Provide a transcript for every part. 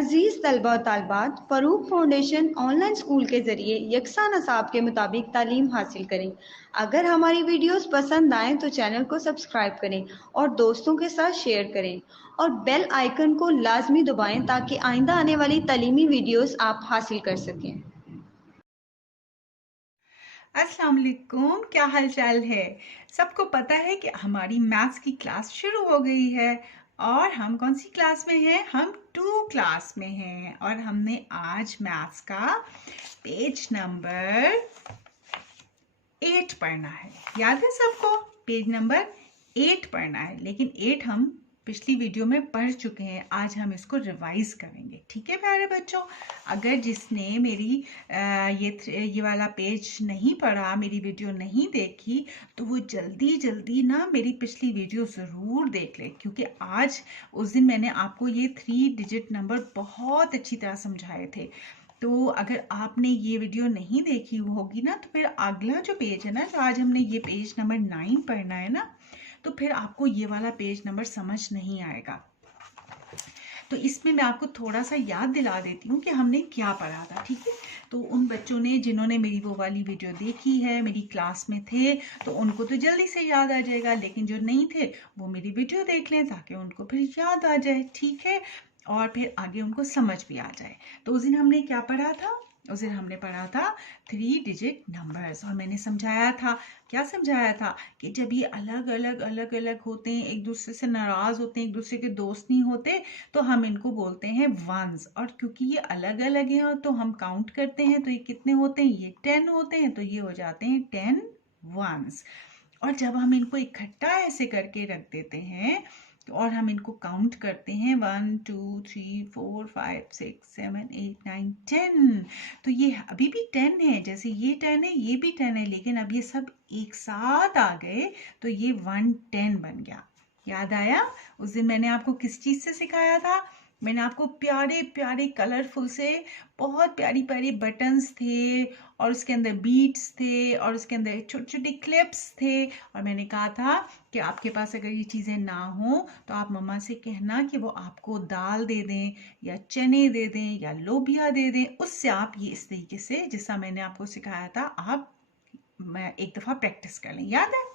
अजीज तलबा और तालबात, Farooq foundation online school के जरिए यकसा नसाब के मुताबिक तालीम हासिल करें। अगर हमारी वीडियोस पसंद आएँ तो चैनल को सब्सक्राइब करें और दोस्तों के साथ शेयर करें और बेल आइकन को लाजमी दबाएं ताकि आइंदा आने वाली तालीमी वीडियोस आप हासिल कर सकें। अस्सलाम वालेकुम, क्या हाल चाल है। सबको पता है कि हमारी मैथ्स की क्लास शुरू हो गई है और हम कौन सी क्लास में हैं? हम 2 क्लास में हैं और हमने आज मैथ्स का पेज नंबर 8 पढ़ना है। याद है सबको? पेज नंबर 8 पढ़ना है, लेकिन 8 हम पिछली वीडियो में पढ़ चुके हैं। आज हम इसको रिवाइज करेंगे, ठीक है प्यारे बच्चों। अगर जिसने मेरी ये वाला पेज नहीं पढ़ा, मेरी वीडियो नहीं देखी, तो वो जल्दी जल्दी ना मेरी पिछली वीडियो ज़रूर देख ले, क्योंकि आज उस दिन मैंने आपको ये 3 डिजिट नंबर बहुत अच्छी तरह समझाए थे। तो अगर आपने ये वीडियो नहीं देखी होगी ना, तो फिर अगला जो पेज है ना, जो आज हमने ये पेज नंबर 9 पढ़ना है ना, तो फिर आपको ये वाला पेज नंबर समझ नहीं आएगा। तो इसमें मैं आपको थोड़ा सा याद दिला देती हूँ कि हमने क्या पढ़ा था, ठीक है। तो उन बच्चों ने जिन्होंने मेरी वो वाली वीडियो देखी है, मेरी क्लास में थे, तो उनको तो जल्दी से याद आ जाएगा, लेकिन जो नहीं थे वो मेरी वीडियो देख लें ताकि उनको फिर याद आ जाए, ठीक है, और फिर आगे उनको समझ भी आ जाए। तो उस दिन हमने क्या पढ़ा था? उस दिन हमने पढ़ा था 3 डिजिट नंबर्स, और मैंने समझाया था, क्या समझाया था, कि जब ये अलग अलग होते हैं, एक दूसरे से नाराज होते हैं, एक दूसरे के दोस्त नहीं होते, तो हम इनको बोलते हैं वंस। और क्योंकि ये अलग अलग हैं तो हम काउंट करते हैं, तो ये कितने होते हैं? ये 10 होते हैं, तो ये हो जाते हैं 10 वंस। और जब हम इनको इकट्ठा ऐसे करके रख देते हैं, तो और हम इनको काउंट करते हैं 1 2 3 4 5 6 7 8 9 10, तो ये अभी भी 10 है, जैसे ये 10 है, ये भी 10 है, लेकिन अब ये सब एक साथ आ गए तो ये 110 बन गया। याद आया? उस दिन मैंने आपको किस चीज से सिखाया था? मैंने आपको प्यारे प्यारे कलरफुल से बहुत प्यारी प्यारी बटन्स थे, और उसके अंदर बीट्स थे, और उसके अंदर छोटे छोटे क्लिप्स थे, और मैंने कहा था कि आपके पास अगर ये चीज़ें ना हो तो आप मम्मा से कहना कि वो आपको दाल दे दें या चने दे दें या लोबिया दे दें, उससे आप ये इस तरीके से जैसा मैंने आपको सिखाया था आप एक दफ़ा प्रैक्टिस कर लें। याद है?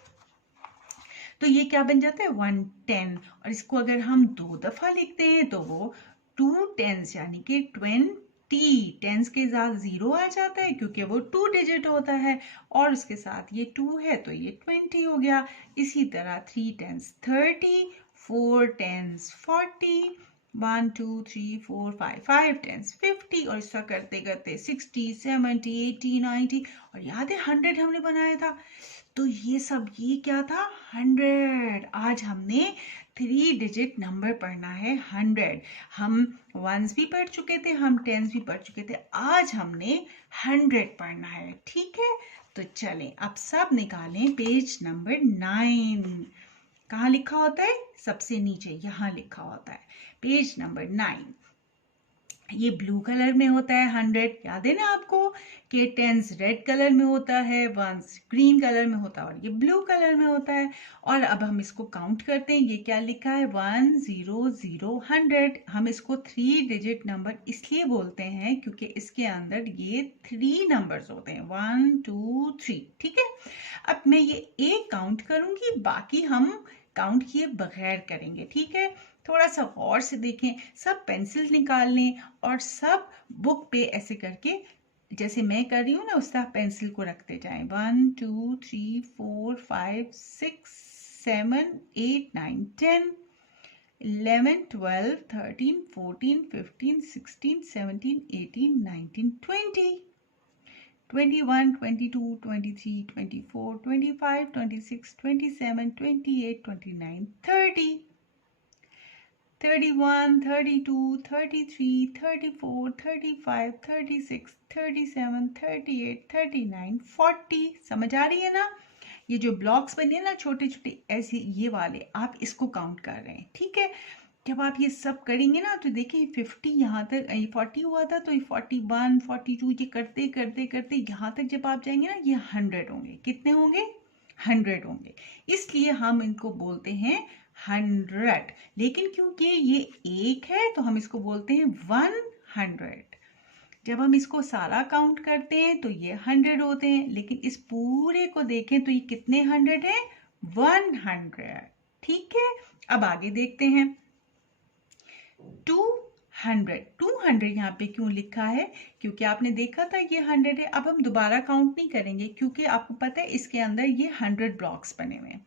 तो ये क्या बन जाता है? 110। और इसको अगर हम 2 दफा लिखते हैं तो वो 2 टेंस यानी कि 20 टेंस के साथ 0 आ जाता है, क्योंकि वो 2 डिजिट होता है, और उसके साथ ये 2 है तो ये 20 हो गया। इसी तरह 3 टेंस 30, 4 टेंस 40, 1 2 3 4 5 टेंस 50, और इस तरह करते करते 60 70 80 90, और याद है 100 हमने बनाया था। तो ये सब ये क्या था? 100। आज हमने 3 डिजिट नंबर पढ़ना है 100। हम वंस भी पढ़ चुके थे, हम टेंस भी पढ़ चुके थे, आज हमने 100 पढ़ना है, ठीक है। तो चलें अब सब निकालें पेज नंबर 9। कहाँ लिखा होता है? सबसे नीचे यहाँ लिखा होता है पेज नंबर 9। ये ब्लू कलर में होता है 100, याद है ना आपको, कि टेंस रेड कलर में होता है, वंस ग्रीन कलर में होता है, और ये ब्लू कलर में होता है। और अब हम इसको काउंट करते हैं। ये क्या लिखा है? 1 0 0 100। हम इसको 3 डिजिट नंबर इसलिए बोलते हैं क्योंकि इसके अंदर ये 3 नंबर्स होते हैं, 1 2 3, ठीक है। अब मैं ये एक काउंट करूंगी, बाकी हम काउंट किए बगैर करेंगे, ठीक है। थोड़ा सा गौर से देखें, सब पेंसिल निकाल लें और सब बुक पे ऐसे करके जैसे मैं कर रही हूँ ना, उस तरह पेंसिल को रखते जाएं। 1 2 3 4 5 6 7 8 9 10 11 12 13 14 15 16 17 18 19 20 21 22 23 24 25 26 27 28 29 30 31 32 33 34 35 36 37 38 39 40। समझ आ रही है ना? ये जो ब्लॉक्स बने ना छोटे छोटे ऐसे, ये वाले आप इसको काउंट कर रहे हैं, ठीक है। जब आप ये सब करेंगे ना तो देखिए 50 यहाँ तक, 40 हुआ था तो ये 41 42, ये करते करते करते यहाँ तक जब आप जाएंगे ना, ये 100 होंगे। कितने होंगे? 100 होंगे। इसलिए हम इनको बोलते हैं 100, लेकिन क्योंकि ये एक है तो हम इसको बोलते हैं 100। जब हम इसको सारा काउंट करते हैं तो ये 100 होते हैं, लेकिन इस पूरे को देखें तो ये कितने 100 है? 100। ठीक है, अब आगे देखते हैं। 200 यहाँ पे क्यों लिखा है? क्योंकि आपने देखा था ये 100 है। अब हम दोबारा काउंट नहीं करेंगे क्योंकि आपको पता है इसके अंदर ये 100 ब्लॉक्स बने हुए हैं।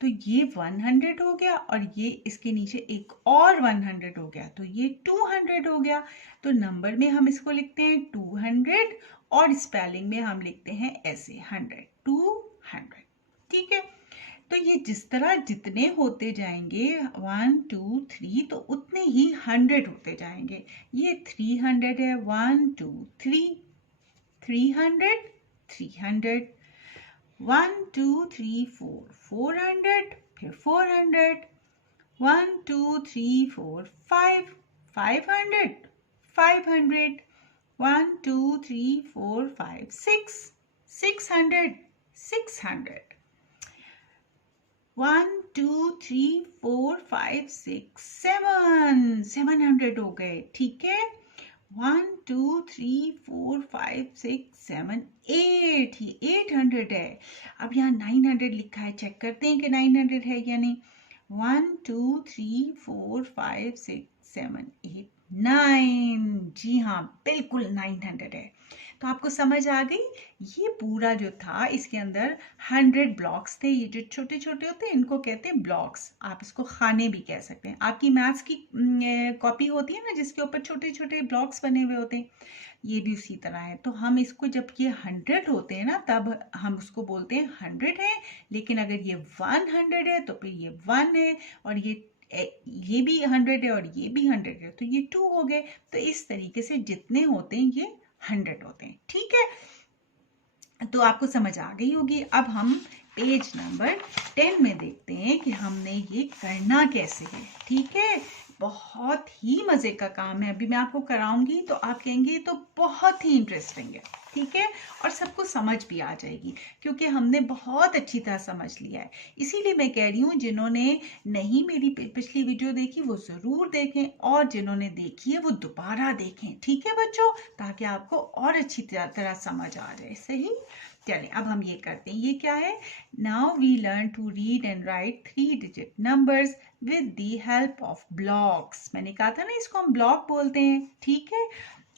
तो ये 100 हो गया और ये इसके नीचे एक और 100 हो गया, तो ये 200 हो गया। तो नंबर में हम इसको लिखते हैं 200 और स्पेलिंग में हम लिखते हैं ऐसे 100, 200। ठीक है, तो ये जिस तरह जितने होते जाएंगे 1 2 3 तो उतने ही 100 होते जाएंगे। ये 300 है, 1 2 3, 300, 300, 1 2 3 4, 400, फिर 400, 1 2 3 4 5, 500, 500, 1 2 3 4 5 6, 600, 600, 1 2 3 4 5 6 7, 700 हो गए। ठीक है, 1 2 3 4 5 6 7 8, ये 800 है। अब यहाँ 900 लिखा है, चेक करते हैं कि 900 है या नहीं। 1 2 3 4 5 6 7 8 9, जी हाँ बिल्कुल 900 है। तो आपको समझ आ गई, ये पूरा जो था इसके अंदर 100 ब्लॉक्स थे। ये जो छोटे छोटे होते हैं इनको कहते हैं ब्लॉक्स, आप इसको खाने भी कह सकते हैं। आपकी मैथ्स की कॉपी होती है ना जिसके ऊपर छोटे छोटे ब्लॉक्स बने हुए होते हैं, ये भी उसी तरह है। तो हम इसको जब ये 100 होते हैं ना तब हम उसको बोलते हैं 100 है, लेकिन अगर ये 100 है तो फिर ये 1 है, और ये भी 100 है और ये भी 100 है तो ये 2 हो गए। तो इस तरीके से जितने होते हैं ये 100 होते हैं। ठीक है, तो आपको समझ आ गई होगी। अब हम पेज नंबर 10 में देखते हैं कि हमने ये करना कैसे है। ठीक है, बहुत ही मजे का काम है, अभी मैं आपको कराऊंगी तो आप कहेंगे तो बहुत ही इंटरेस्टिंग है। ठीक है, और सबको समझ भी आ जाएगी क्योंकि हमने बहुत अच्छी तरह समझ लिया है। इसीलिए मैं कह रही हूँ जिन्होंने नहीं मेरी पिछली वीडियो देखी वो जरूर देखें, और जिन्होंने देखी है वो दोबारा देखें। ठीक है बच्चों, ताकि आपको और अच्छी तरह समझ आ जाए। सही, चलिए अब हम ये करते हैं। ये क्या है? Now we learn to read and write 3 digit numbers with the help of blocks. मैंने कहा था ना इसको हम ब्लॉक बोलते हैं। ठीक है,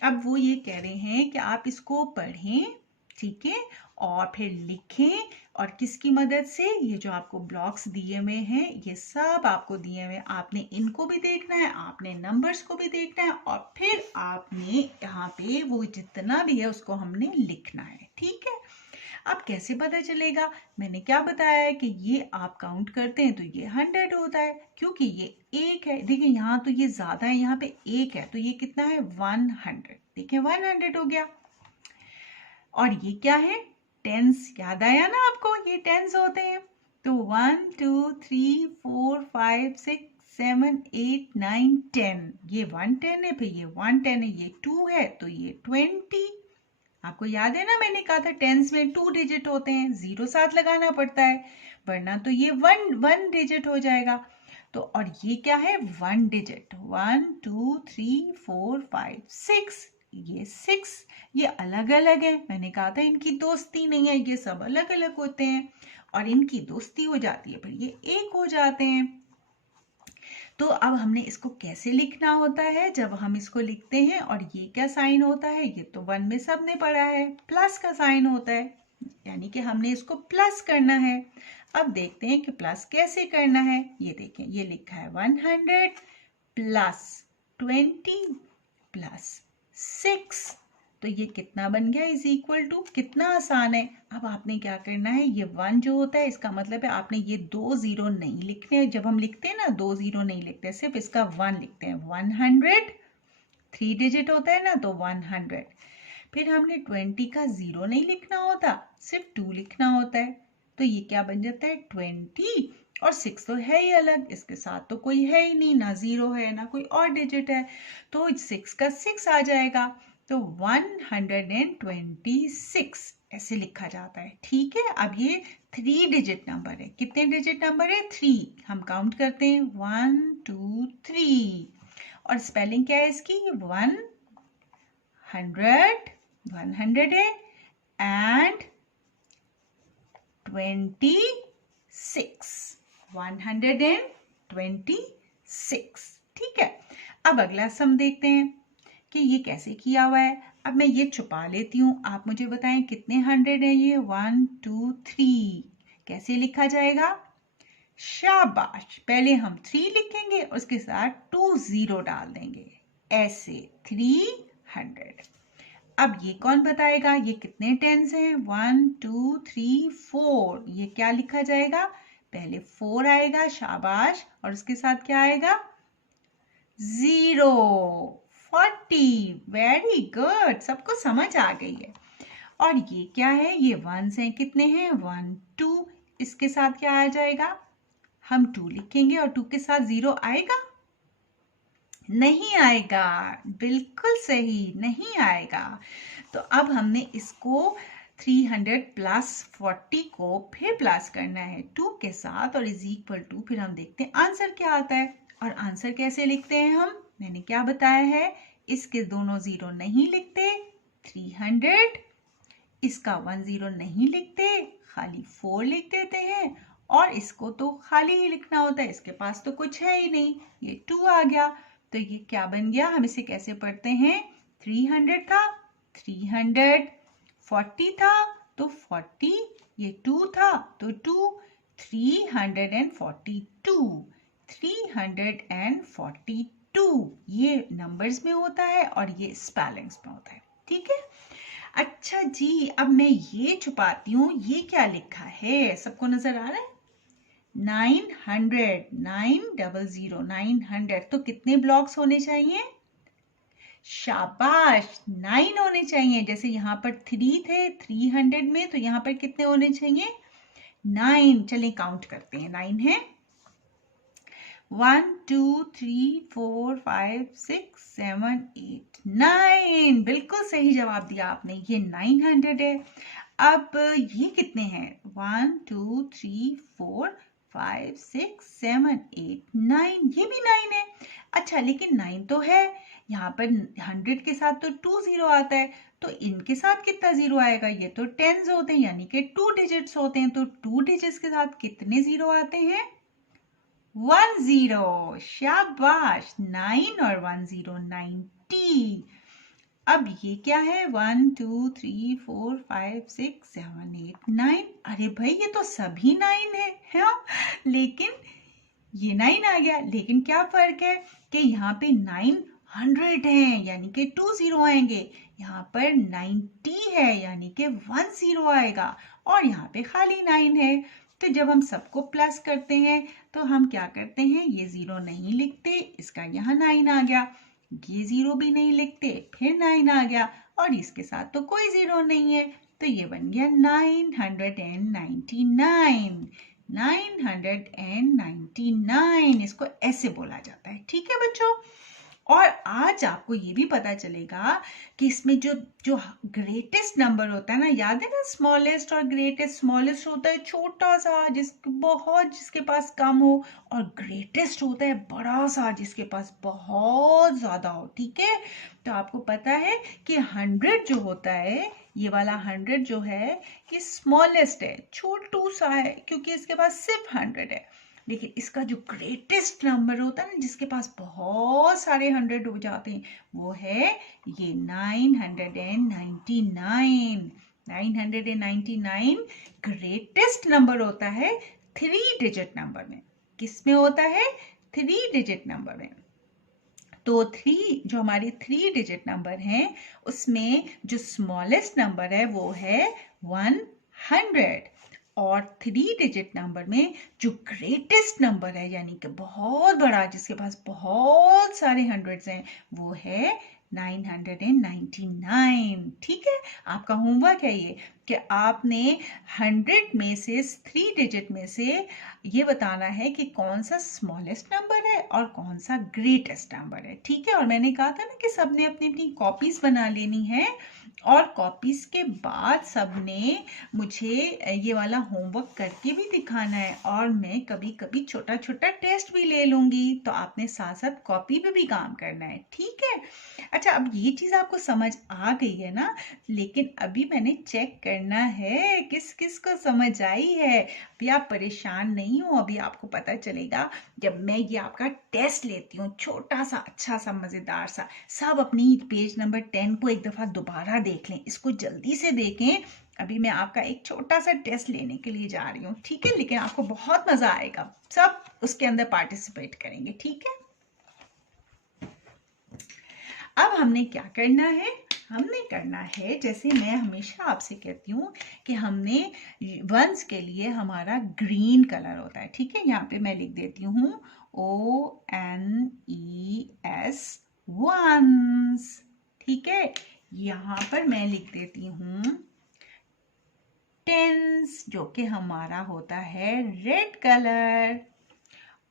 अब वो ये कह रहे हैं कि आप इसको पढ़ें, ठीक है, और फिर लिखें, और किसकी मदद से? ये जो आपको ब्लॉक्स दिए हुए हैं ये सब आपको दिए हुए, आपने इनको भी देखना है, आपने नंबर्स को भी देखना है, और फिर आपने यहाँ पे वो जितना भी है उसको हमने लिखना है। ठीक है, अब कैसे पता चलेगा? मैंने क्या बताया है कि ये आप काउंट करते हैं तो ये 100 होता है, क्योंकि ये एक है। देखिए यहाँ तो ये ज्यादा है, यहाँ पे एक है, तो ये कितना है? 100। देखिए 100 हो गया। और ये क्या है? टेंस। याद आया ना आपको, ये टेंस होते हैं। तो 1 2 3 4 5 6 7 8 9 10, ये 110 है, फिर ये 110 है, ये 2 है तो ये 20। आपको याद है ना मैंने कहा था टेंस में 2 डिजिट होते हैं, 0 साथ लगाना पड़ता है, वरना तो ये 1 डिजिट हो जाएगा। तो और ये क्या है? 1 डिजिट। 1 2 3 4 5 6, ये 6, ये अलग अलग है। मैंने कहा था इनकी दोस्ती नहीं है, ये सब अलग अलग होते हैं, और इनकी दोस्ती हो जाती है, फिर ये एक हो जाते हैं। तो अब हमने इसको कैसे लिखना होता है? जब हम इसको लिखते हैं, और ये क्या साइन होता है? ये तो 1 में सबने पढ़ा है, प्लस का साइन होता है, यानी कि हमने इसको प्लस करना है। अब देखते हैं कि प्लस कैसे करना है। ये देखें, ये लिखा है 100 प्लस 20 प्लस 6, तो ये कितना बन गया? इज इक्वल टू, कितना आसान है। अब आपने क्या करना है, ये 1 जो होता है इसका मतलब है आपने ये 2 0 नहीं लिखने हैं। जब हम लिखते हैं ना 2 0 नहीं लिखते, सिर्फ इसका 1 लिखते हैं। 100 3 डिजिट होता है ना, तो 100। फिर हमने 20 का 0 नहीं लिखना होता, सिर्फ 2 लिखना होता है, तो ये क्या बन जाता है? 20। और 6 तो है ही अलग, इसके साथ तो कोई है ही नहीं, ना 0 है ना कोई और डिजिट है, तो 6 का 6 आ जाएगा। तो 126, ऐसे लिखा जाता है, ठीक है। अब ये 3 डिजिट नंबर है। कितने डिजिट नंबर है? 3। हम काउंट करते हैं 1 2 3। और स्पेलिंग क्या है इसकी? 100 100 है एंड 26 126, ठीक है। अब अगला सम देखते हैं कि ये कैसे किया हुआ है। अब मैं ये छुपा लेती हूँ, आप मुझे बताएं कितने 100 है ये? 1 2 3। कैसे लिखा जाएगा? शाबाश, पहले हम 3 लिखेंगे, उसके साथ 2 0 डाल देंगे, ऐसे 300। अब ये कौन बताएगा ये कितने टेंस हैं? 1 2 3 4। ये क्या लिखा जाएगा? पहले 4 आएगा, शाबाश, और उसके साथ क्या आएगा? 0। 40। वेरी गुड, सबको समझ आ गई है। और ये क्या है? ये वंस हैं, कितने हैं? 1 2। इसके साथ क्या आ जाएगा? हम 2 लिखेंगे और 2 के साथ 0 आएगा? नहीं आएगा, बिल्कुल सही, नहीं आएगा। तो अब हमने इसको 300 प्लस 40 को फिर प्लस करना है 2 के साथ, और इज इक्वल टू, फिर हम देखते हैं आंसर क्या आता है। और आंसर कैसे लिखते हैं हम? मैंने क्या बताया है, इसके दोनों 0 नहीं लिखते, 300, इसका 1 0 नहीं लिखते, खाली 4 लिख देते हैं, और इसको तो खाली ही लिखना होता है, इसके पास तो कुछ है ही नहीं, ये 2 आ गया। तो ये क्या बन गया? हम इसे कैसे पढ़ते हैं? 300 था, 300, 40 था तो 40, ये 2 था तो 2, 342, 342 ये नंबर्स में होता है और ये स्पेलिंग्स में होता है, ठीक है। अच्छा जी, अब मैं ये छुपाती हूँ, ये क्या लिखा है, सबको नजर आ रहा है? 900, 900, 900। तो कितने ब्लॉक्स होने चाहिए? शाबाश, 9 होने चाहिए। जैसे यहाँ पर 3 थे 300 में, तो यहाँ पर कितने होने चाहिए? 9। चलिए काउंट करते हैं, 9 है। 1 2 3 4 5 6 7 8 9। बिल्कुल सही जवाब दिया आपने, ये 900 है। अब ये कितने हैं? 1 2 3 4 5 6 7 8 9। ये भी 9 है। अच्छा, लेकिन 9 तो है, यहाँ पर 100 के साथ तो 2 0 आता है, तो इनके साथ कितना 0 आएगा? ये तो टेंस होते हैं, यानी कि 2 डिजिट्स होते हैं, तो 2 डिजिट्स के साथ कितने 0 आते हैं? 1 0। शाबाश, 9 और 1 0, 90। अब ये क्या है? 1 2 3 4 5 6 7 8 9। अरे भाई, ये तो सभी 9 है, हाँ? लेकिन ये 9 आ गया, लेकिन क्या फर्क है कि यहाँ पे 900 है, यानी कि 2 0 आएंगे, यहाँ पर 90 है, यानी कि 1 0 आएगा, और यहाँ पे खाली 9 है। तो जब हम सबको प्लस करते हैं तो हम क्या करते हैं? ये 0 नहीं लिखते, इसका यहाँ 9 आ गया, ये 0 भी नहीं लिखते, फिर 9 आ गया, और इसके साथ तो कोई 0 नहीं है, तो ये बन गया 999। 999, इसको ऐसे बोला जाता है, ठीक है बच्चों। और आज आपको ये भी पता चलेगा कि इसमें जो जो ग्रेटेस्ट नंबर होता है ना, याद है ना, स्मॉलेस्ट और ग्रेटेस्ट। स्मॉलेस्ट होता है छोटा सा, जिसके पास कम हो, और ग्रेटेस्ट होता है बड़ा सा, जिसके पास बहुत ज्यादा हो, ठीक है। तो आपको पता है कि 100 जो होता है, ये वाला 100 जो है, ये स्मॉलेस्ट है, छोटू सा है, क्योंकि इसके पास सिर्फ 100 है। लेकिन इसका जो ग्रेटेस्ट नंबर होता है ना, जिसके पास बहुत सारे 100 हो जाते हैं, वो है ये 999। 999 ग्रेटेस्ट नंबर होता है 3 डिजिट नंबर में। किस में होता है? 3 डिजिट नंबर में। तो 3 जो हमारी 3 डिजिट नंबर हैं, उसमें जो स्मॉलेस्ट नंबर है वो है 100, और 3 डिजिट नंबर में जो ग्रेटेस्ट नंबर है, यानी कि बहुत बड़ा, जिसके पास बहुत सारे हंड्रेड्स हैं, वो है 999। ठीक है, आपका होमवर्क है ये कि आपने 100 में से 3 डिजिट में से ये बताना है कि कौन सा स्मॉलेस्ट नंबर है और कौन सा ग्रेटेस्ट नंबर है। ठीक है, और मैंने कहा था ना कि सबने अपनी अपनी कॉपीज बना लेनी है और कॉपीज के बाद सबने मुझे ये वाला होमवर्क करके भी दिखाना है और मैं कभी कभी छोटा छोटा टेस्ट भी ले लूंगी, तो आपने साथ साथ कॉपी पे भी काम करना है। ठीक है, अच्छा अब ये चीज आपको समझ आ गई है ना, लेकिन अभी मैंने चेक करना है किस किस को समझ आई है। अभी आप परेशान नहीं हो, अभी आपको पता चलेगा जब मैं ये आपका टेस्ट लेती हूँ, छोटा सा अच्छा सा मजेदार सा। सब अपनी पेज नंबर 10 को एक दफा दोबारा देख लें, इसको जल्दी से देखें। अभी मैं आपका एक छोटा सा टेस्ट लेने के लिए जा रही हूँ। ठीक है, लेकिन आपको बहुत मजा आएगा, सब उसके अंदर पार्टिसिपेट करेंगे। ठीक है, अब हमने क्या करना है, हमने करना है जैसे मैं हमेशा आपसे कहती हूँ कि हमने वंस के लिए हमारा ग्रीन कलर होता है। ठीक है, यहाँ पे मैं लिख देती हूँ ONES वंस। ठीक है, यहाँ पर मैं लिख देती हूँ टेंस जो कि हमारा होता है रेड कलर,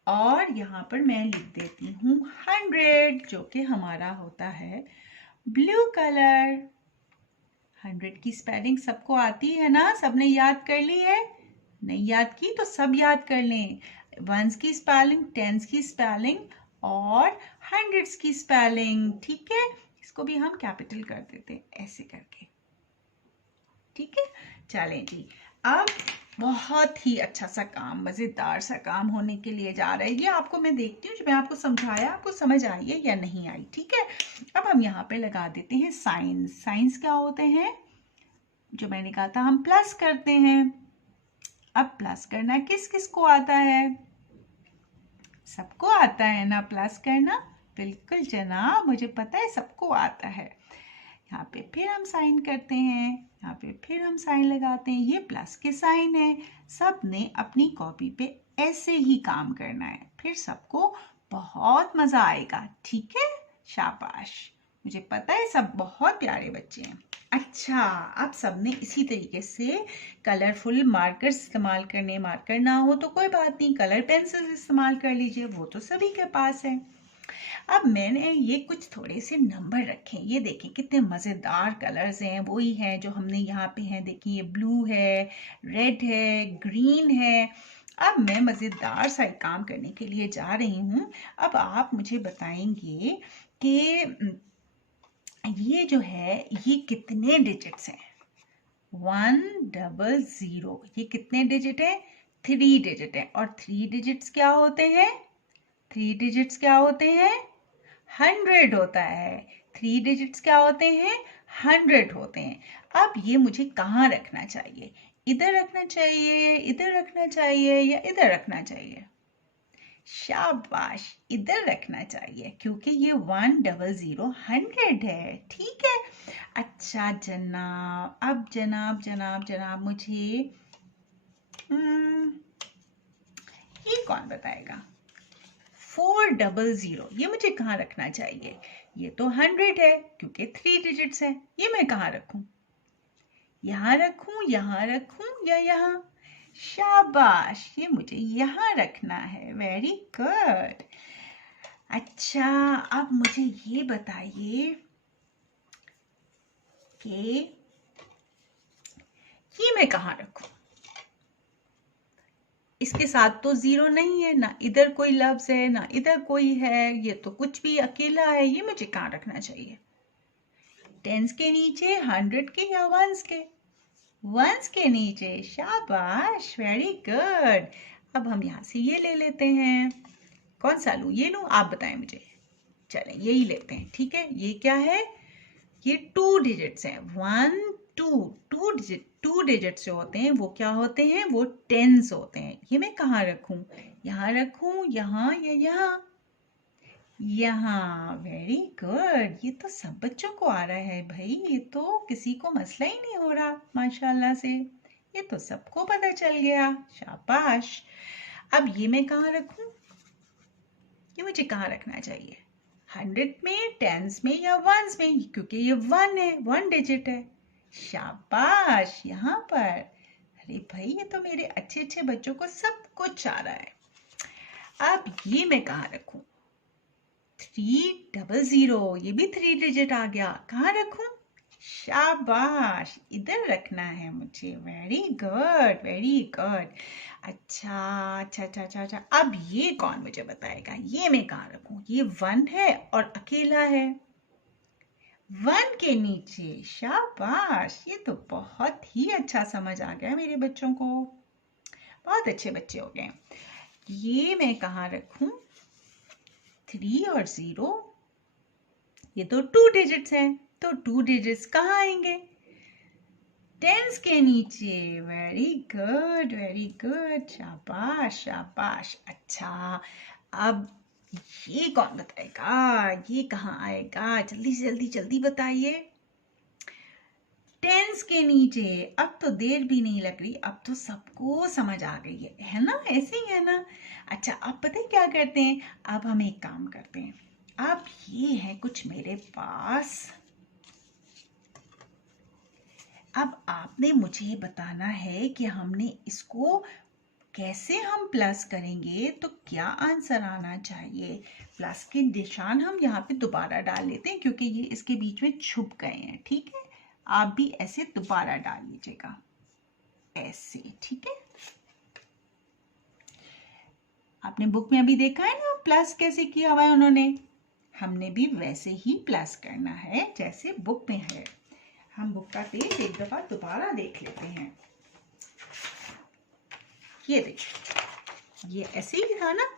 और यहाँ पर मैं लिख देती हूँ 100 जो कि हमारा होता है ब्लू कलर। 100 की स्पेलिंग सबको आती है ना, सबने याद कर ली है? नहीं याद की तो सब याद कर लें। वंस की स्पेलिंग, टेंस की स्पेलिंग और हंड्रेड्स की स्पेलिंग। ठीक है, इसको भी हम कैपिटल कर देते हैं ऐसे करके। ठीक है, चलें जी, अब बहुत ही अच्छा सा काम, मजेदार सा काम होने के लिए जा रहा है। ये आपको मैं देखती हूँ जो मैं आपको समझाया आपको समझ आई है या नहीं आई। ठीक है, अब हम यहाँ पे लगा देते हैं साइंस। साइंस क्या होते हैं, जो मैंने कहा था हम प्लस करते हैं। अब प्लस करना किस किस को आता है, सबको आता है ना प्लस करना? बिल्कुल जनाब, मुझे पता है सबको आता है। यहाँ पे फिर हम साइन करते हैं, यहाँ पे फिर हम साइन लगाते हैं, ये प्लस के साइन है। सब ने अपनी कॉपी पे ऐसे ही काम करना है, फिर सबको बहुत मजा आएगा। ठीक है, शाबाश, मुझे पता है सब बहुत प्यारे बच्चे हैं। अच्छा, आप सबने इसी तरीके से कलरफुल मार्कर इस्तेमाल करने, मार्कर ना हो तो कोई बात नहीं, कलर पेंसिल इस्तेमाल कर लीजिए, वो तो सभी के पास है। अब मैंने ये कुछ थोड़े से नंबर रखे, ये देखें कितने मज़ेदार कलर्स हैं, वही हैं जो हमने यहाँ पे हैं। देखिए, ये ब्लू है, रेड है, ग्रीन है। अब मैं मज़ेदार सा एक काम करने के लिए जा रही हूँ। अब आप मुझे बताएंगे कि ये जो है ये कितने डिजिट्स हैं। 100, ये कितने डिजिट है? 3 डिजिट है। और 3 डिजिट्स क्या होते हैं? 3 डिजिट्स क्या होते हैं? 100 होता है। 3 डिजिट्स क्या होते हैं? 100 होते हैं। अब ये मुझे कहाँ रखना चाहिए? इधर रखना चाहिए, इधर रखना चाहिए, या इधर रखना चाहिए? शाबाश, इधर रखना चाहिए क्योंकि ये 100 100 है। ठीक है, अच्छा जनाब, अब जनाब जनाब जनाब मुझे ये कौन बताएगा? 400 ये मुझे कहाँ रखना चाहिए? ये तो 100 है क्योंकि 3 डिजिट्स है, ये मैं कहाँ रखूं? यहाँ रखूं, यहाँ रखूं या यहाँ? शाबाश, ये मुझे यहाँ रखना है। Very good. अच्छा, अब मुझे ये बताइए कि ये मैं कहाँ रखूं? इसके साथ तो 0 नहीं है, ना इधर कोई लफ्ज है ना इधर कोई है, ये तो कुछ भी अकेला है। ये मुझे कहाँ रखना चाहिए? टेंस के नीचे, 100 के, या वंस के? वंस के नीचे। शाबाश, वेरी गुड। अब हम यहाँ से ये ले लेते हैं। कौन सा लूं? ये लूं? आप बताएं मुझे। चलें यही लेते हैं। ठीक है, ये क्या है? ये 2 डिजिट्स हैं। 1 2 2 डिजिट्स जो होते हैं वो क्या होते हैं? वो टेंस होते हैं। ये मैं कहाँ रखूं? यहाँ रखूं, यहाँ, या यहाँ? यहाँ। वेरी गुड, ये तो सब बच्चों को आ रहा है भाई, ये तो किसी को मसला ही नहीं हो रहा माशाल्लाह से, ये तो सबको पता चल गया। शाबाश। अब ये मैं कहाँ रखूं? ये मुझे कहाँ रखना चाहिए? 100 में, टेंस में या वंस में, क्योंकि ये 1 है, 1 डिजिट है। शाबाश। यहाँ पर अरे भाई, ये तो मेरे अच्छे अच्छे बच्चों को सब कुछ आ रहा है। अब ये मैं कहाँ रखूं? 300, ये भी 3 डिजिट आ गया। कहाँ रखूं? शाबाश, इधर रखना है मुझे। Very good, very good. अच्छा अच्छा अच्छा अच्छा अच्छा। अब ये कौन मुझे बताएगा? ये मैं कहाँ रखूं? ये 1 है और अकेला है। 1 के नीचे। शाबाश, ये तो बहुत ही अच्छा समझ आ गया मेरे बच्चों को। बहुत अच्छे बच्चे हो गए। ये मैं कहाँ रखूं? 3 और 0, ये तो 2 डिजिट्स हैं, तो 2 डिजिट्स कहाँ आएंगे? टेंस के नीचे। Very good, very good. शाबाश शाबाश। अच्छा, अब ये कौन बताएगा? ये कहाँ आएगा? जल्दी से जल्दी जल्दी बताइए। टेंस के नीचे। अब तो देर भी नहीं लग रही, अब तो सबको समझ आ गई है ना? ऐसे ही है ना? अच्छा, अब पता है क्या करते हैं? अब हम एक काम करते हैं। अब ये है कुछ मेरे पास। अब आपने मुझे बताना है कि हमने इसको कैसे हम प्लस करेंगे, तो क्या आंसर आना चाहिए। प्लस के निशान हम यहाँ पे दोबारा डाल लेते हैं क्योंकि ये इसके बीच में छुप गए हैं। ठीक है, आप भी ऐसे दोबारा डाल लीजिएगा, ऐसे। ठीक है, आपने बुक में अभी देखा है ना प्लस कैसे किया हुआ है उन्होंने। हमने भी वैसे ही प्लस करना है जैसे बुक में है। हम बुक का पेज एक दफा दोबारा देख लेते हैं। ये देखिए, ये ऐसे ही था ना।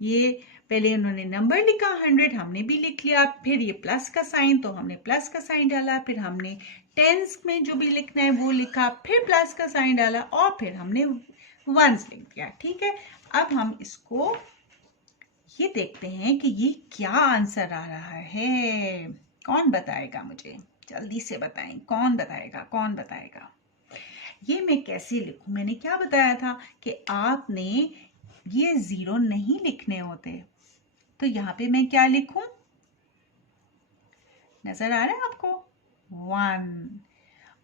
ये पहले उन्होंने नंबर लिखा 100, हमने भी लिख लिया। फिर ये प्लस का साइन, तो हमने प्लस का साइन डाला। फिर हमने टेंस में जो भी लिखना है वो लिखा, फिर प्लस का साइन डाला और फिर हमने वंस लिख दिया। ठीक है, अब हम इसको ये देखते हैं कि ये क्या आंसर आ रहा है। कौन बताएगा मुझे? जल्दी से बताएं, कौन बताएगा, कौन बताएगा? ये मैं कैसे लिखूं? मैंने क्या बताया था कि आपने ये 0 नहीं लिखने होते, तो यहाँ पे मैं क्या लिखूं? नजर आ रहा है आपको? 1।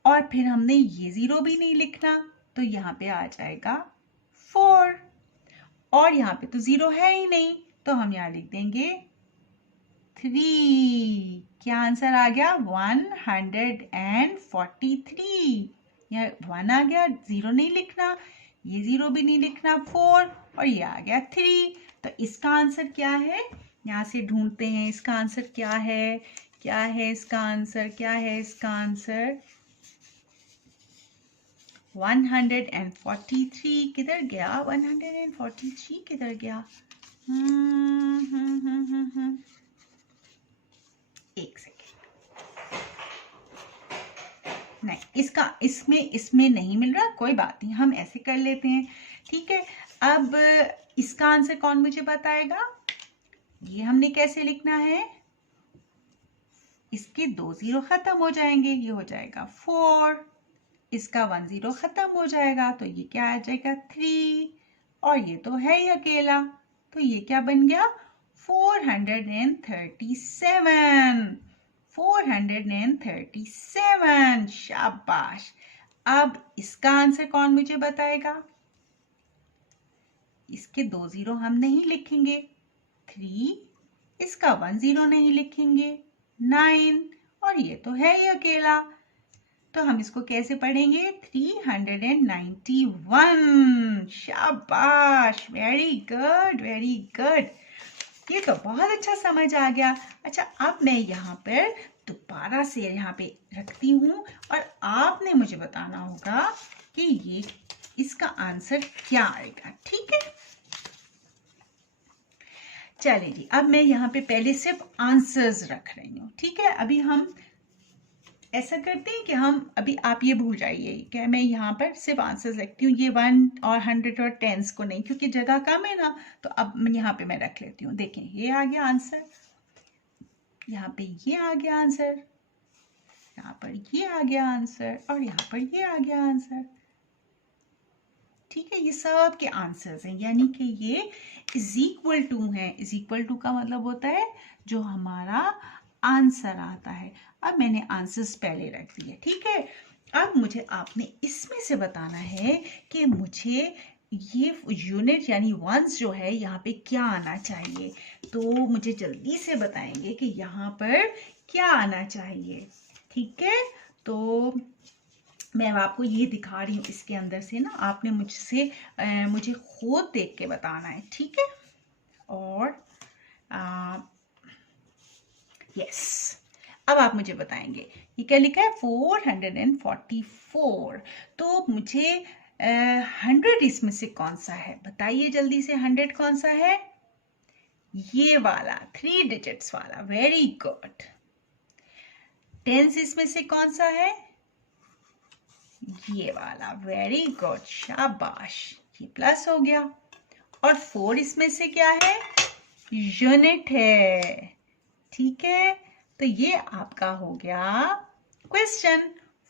और फिर हमने ये 0 भी नहीं लिखना, तो यहाँ पे आ जाएगा 4। और यहाँ पे तो 0 है ही नहीं, तो हम यहाँ लिख देंगे 3। क्या आंसर आ गया? 143। यहाँ 1 आ गया, 0 नहीं लिखना, ये 0 भी नहीं लिखना, 4, और ये आ गया 3। तो इसका आंसर क्या है? यहाँ से ढूंढते हैं इसका आंसर क्या है। क्या है इसका आंसर? क्या है इसका आंसर? 143 किधर गया? 143 किधर गया? एक सेकेंड। नहीं, इसमें नहीं मिल रहा। कोई बात नहीं, हम ऐसे कर लेते हैं। ठीक है, अब इसका आंसर कौन मुझे बताएगा? ये हमने कैसे लिखना है? इसके 2 0 खत्म हो जाएंगे, ये हो जाएगा 4। इसका 1 0 खत्म हो जाएगा, तो ये क्या आ जाएगा? 3। और ये तो है ही अकेला, तो ये क्या बन गया? 437। 437। शाबाश। अब इसका आंसर कौन मुझे बताएगा? इसके 2 0 हम नहीं लिखेंगे, 3। इसका 1 0 नहीं लिखेंगे, 9। और ये तो है ही अकेला, तो हम इसको कैसे पढ़ेंगे? 391। शाबाश, वेरी गुड, वेरी गुड। ये तो बहुत अच्छा समझ आ गया। अच्छा, अब मैं यहाँ पर दोबारा से यहाँ पे रखती हूँ और आपने मुझे बताना होगा कि ये इसका आंसर क्या आएगा। ठीक है, चलिए जी, अब मैं यहाँ पे पहले सिर्फ आंसर्स रख रही हूँ। ठीक है, अभी हम ऐसा करते हैं कि हम अभी, आप ये भूल जाइए कि मैं यहाँ पर सिर्फ आंसर्स लिखती हूँ, ये 1 और 100 और 10 को नहीं, क्योंकि जगह कम है ना। तो अब यहाँ पे मैं रख लेती हूँ। देखें, ये आ गया आंसर, यहाँ पे ये आ गया आंसर, यहाँ पर ये आ गया आंसर, और यहाँ पर ये आ गया आंसर। ठीक है, ये सब के आंसर्स हैं, यानी कि ये इज इक्वल टू है। इज इक्वल टू का मतलब होता है जो हमारा आंसर आता है। अब मैंने आंसर्स पहले रख दिए, ठीक है। अब मुझे आपने इसमें से बताना है कि मुझे ये यूनिट यानी वंस जो है यहाँ पे क्या आना चाहिए। तो मुझे जल्दी से बताएंगे कि यहाँ पर क्या आना चाहिए, ठीक है। तो मैं आपको ये दिखा रही हूँ, इसके अंदर से ना आपने मुझे खुद देख के बताना है, ठीक है। और यस, अब आप मुझे बताएंगे ये क्या लिखा है, 444। तो मुझे 100 इसमें से कौन सा है, बताइए जल्दी से। 100 कौन सा है, ये वाला 3 डिजिट्स वाला, वेरी गुड। 10 इसमें से कौन सा है, ये वाला, वेरी गुड, शाबाश, ये प्लस हो गया। और 4 इसमें से क्या है, यूनिट है, ठीक है। तो ये आपका हो गया क्वेश्चन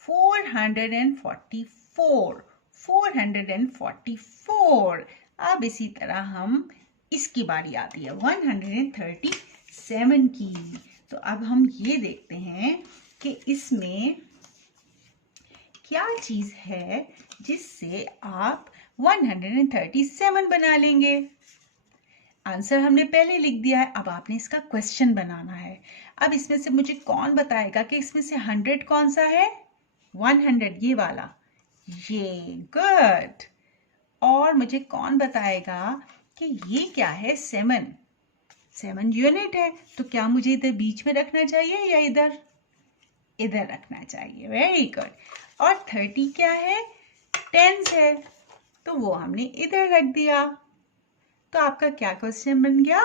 444। 444। अब इसी तरह हम इसकी बारी आती है 137 की। तो अब हम ये देखते हैं कि इसमें क्या चीज है जिससे आप 137 बना लेंगे। आंसर हमने पहले लिख दिया है, अब आपने इसका क्वेश्चन बनाना है। अब इसमें से मुझे कौन बताएगा कि इसमें से 100 कौन सा है, 100 ये वाला, ये, गुड। और मुझे कौन बताएगा कि ये क्या है, 7 यूनिट है। तो क्या मुझे इधर बीच में रखना चाहिए या इधर रखना चाहिए, वेरी गुड। और 30 क्या है, 10 है, तो वो हमने इधर रख दिया। तो आपका क्या क्वेश्चन बन गया,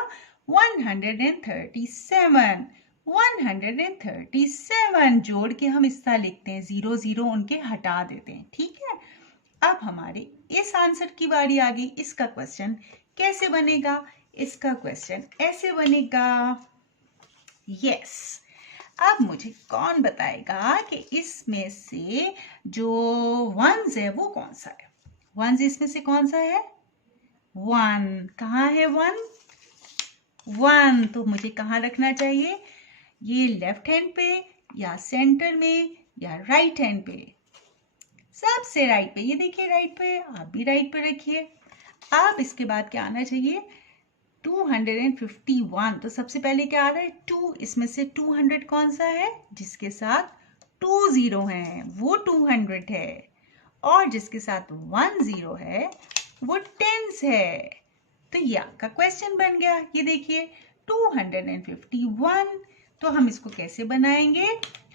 137। 137 जोड़ के हम इस तरह लिखते हैं, 0 0 उनके हटा देते हैं, ठीक है। अब हमारे इस आंसर की बारी आ गई। इसका क्वेश्चन कैसे बनेगा, इसका क्वेश्चन ऐसे बनेगा, यस। अब मुझे कौन बताएगा कि इसमें से जो वंस है वो कौन सा है। वंस इसमें से कौन सा है, 1, कहाँ है 1, तो मुझे कहाँ रखना चाहिए, ये लेफ्ट हैंड पे या सेंटर में या राइट हैंड पे, सबसे राइट पे, ये देखिए राइट पे, आप भी राइट पे रखिए। अब इसके बाद क्या आना चाहिए, 251। तो सबसे पहले क्या आ रहा है, 2, इसमें से 200 कौन सा है, जिसके साथ 2 0 है वो 200 है, और जिसके साथ 1 0 है वो 10 है। तो ये आपका क्वेश्चन बन गया, ये देखिए 251। तो हम इसको कैसे बनाएंगे,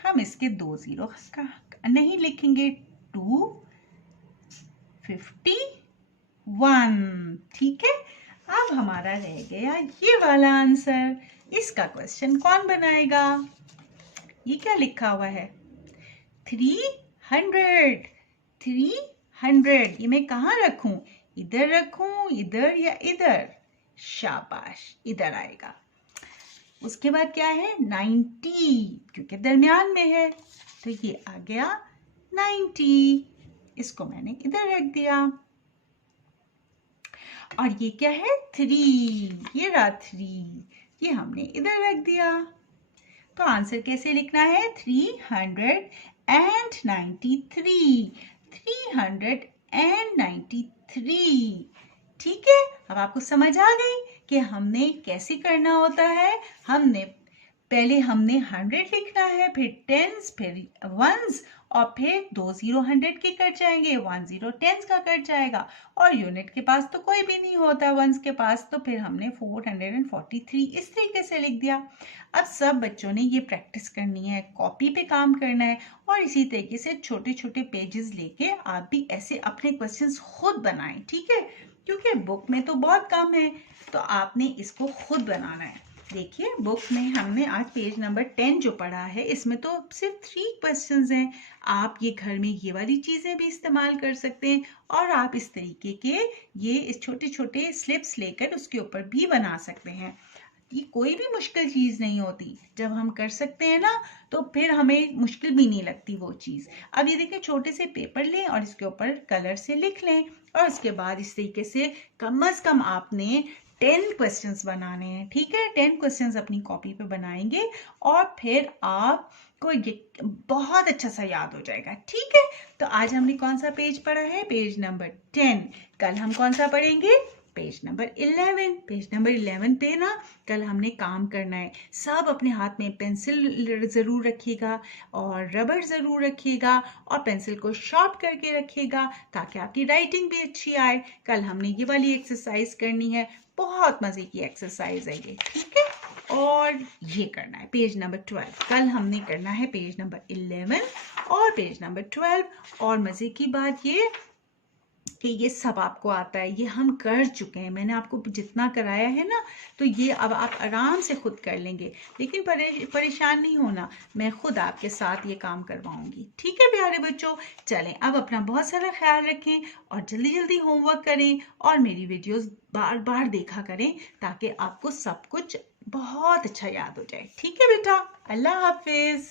हम इसके 2 0 नहीं लिखेंगे, 251, ठीक है। अब हमारा रह गया ये वाला आंसर। इसका क्वेश्चन कौन बनाएगा, ये क्या लिखा हुआ है, 300। 300 ये मैं कहाँ रखूं, इधर रखूं, इधर या इधर, शाबाश, इधर आएगा। उसके बाद क्या है, 90, क्योंकि दरमियान में है, तो ये आ गया 90। इसको मैंने इधर रख दिया। और ये क्या है, 3, ये रहा 3, ये हमने इधर रख दिया। तो आंसर कैसे लिखना है, 393। 393, ठीक है। अब आपको समझ आ गई कि हमने कैसे करना होता है। पहले हमने 100 लिखना है, फिर 10s, फिर 1s, और फिर 2 0 100 के कट जाएंगे, 1 0 10s का कट जाएगा, और यूनिट के पास तो कोई भी नहीं होता 1s के पास, तो फिर हमने 443 इस तरीके से लिख दिया। अब सब बच्चों ने ये प्रैक्टिस करनी है, कॉपी पे काम करना है, और इसी तरीके से छोटे छोटे पेजेस लेके आप भी ऐसे अपने क्वेश्चंस खुद बनाएं, ठीक है। क्योंकि बुक में तो बहुत कम है, तो आपने इसको खुद बनाना है। देखिए बुक में हमने आज पेज नंबर 10 जो पढ़ा है, इसमें तो सिर्फ 3 क्वेश्चंस हैं। आप ये घर में ये वाली चीजें भी इस्तेमाल कर सकते हैं, और आप इस तरीके के ये छोटे छोटे स्लिप्स लेकर उसके ऊपर भी बना सकते हैं। ये कोई भी मुश्किल चीज़ नहीं होती। जब हम कर सकते हैं ना तो फिर हमें मुश्किल भी नहीं लगती वो चीज़। अब ये देखिए, छोटे से पेपर लें और इसके ऊपर कलर से लिख लें और उसके बाद इस तरीके से कम से कम आपने 10 क्वेश्चंस बनाने हैं। ठीक है, 10 क्वेश्चंस अपनी कॉपी पे बनाएंगे और फिर आपको ये बहुत अच्छा सा याद हो जाएगा। ठीक है, तो आज हमने कौन सा पेज पढ़ा है? Page number 10। कल हम कौन सा पढ़ेंगे? Page number 11। पेज नंबर 11 पे ना कल हमने काम करना है। सब अपने हाथ में पेंसिल ज़रूर रखिएगा और रबड़ ज़रूर रखिएगा और पेंसिल को शार्प करके रखिएगा ताकि आपकी राइटिंग भी अच्छी आए। कल हमने ये वाली एक्सरसाइज करनी है, बहुत मज़े की एक्सरसाइज है ये। ठीक है, और ये करना है पेज नंबर 12। कल हमने करना है पेज नंबर 11 और पेज नंबर 12। और मज़े की बात ये कि ये सब आपको आता है, ये हम कर चुके हैं। मैंने आपको जितना कराया है ना, तो ये अब आप आराम से खुद कर लेंगे। लेकिन परेशान नहीं होना, मैं खुद आपके साथ ये काम करवाऊंगी। ठीक है प्यारे बच्चों, चलें अब अपना बहुत सारा ख्याल रखें और जल्दी जल्दी होमवर्क करें और मेरी वीडियोस बार बार देखा करें ताकि आपको सब कुछ बहुत अच्छा याद हो जाए। ठीक है बेटा, अल्लाह हाफिज।